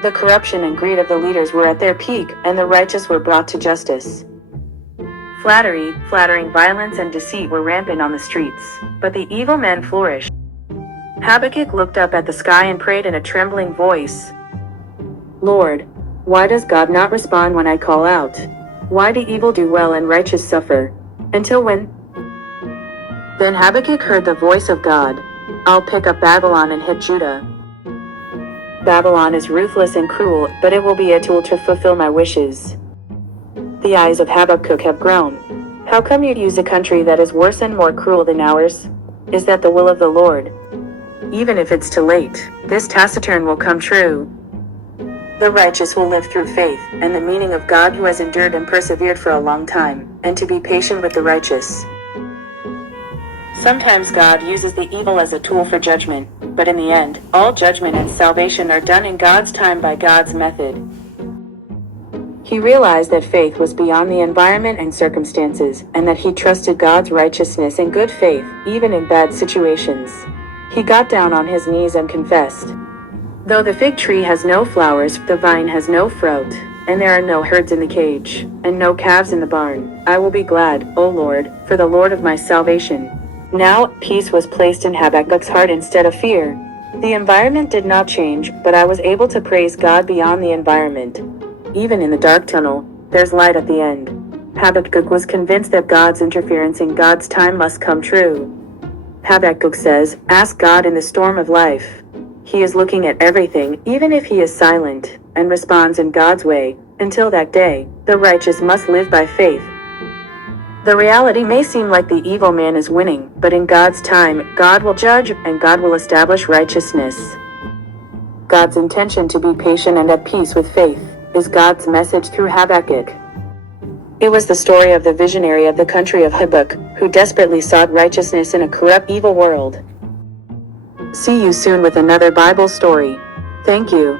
The corruption and greed of the leaders were at their peak, and the righteous were brought to justice. Flattery, flattering violence and deceit were rampant on the streets, but the evil men flourished. Habakkuk looked up at the sky and prayed in a trembling voice, "Lord, why does God not respond when I call out? Why do evil do well and righteous suffer? Until when?" Then Habakkuk heard the voice of God, "I'll pick up Babylon and hit Judah. Babylon is ruthless and cruel, but it will be a tool to fulfill my wishes." The eyes of Habakkuk have grown. "How come you'd use a country that is worse and more cruel than ours? Is that the will of the Lord? Even if it's too late, this taciturn will come true. The righteous will live through faith, and the meaning of God who has endured and persevered for a long time, and to be patient with the righteous." Sometimes God uses the evil as a tool for judgment, but in the end, all judgment and salvation are done in God's time by God's method. He realized that faith was beyond the environment and circumstances, and that he trusted God's righteousness and good faith, even in bad situations. He got down on his knees and confessed, "Though the fig tree has no flowers, the vine has no fruit, and there are no herds in the cage, and no calves in the barn, I will be glad, O Lord, for the Lord of my salvation." Now, peace was placed in Habakkuk's heart instead of fear. The environment did not change, but I was able to praise God beyond the environment. Even in the dark tunnel, there's light at the end. Habakkuk was convinced that God's interference in God's time must come true. Habakkuk says, "Ask God in the storm of life." He is looking at everything, even if he is silent, and responds in God's way. Until that day, the righteous must live by faith. The reality may seem like the evil man is winning, but in God's time, God will judge, and God will establish righteousness. God's intention to be patient and at peace with faith is God's message through Habakkuk. It was the story of the visionary of the country of Habakkuk, who desperately sought righteousness in a corrupt, evil world. See you soon with another Bible story. Thank you.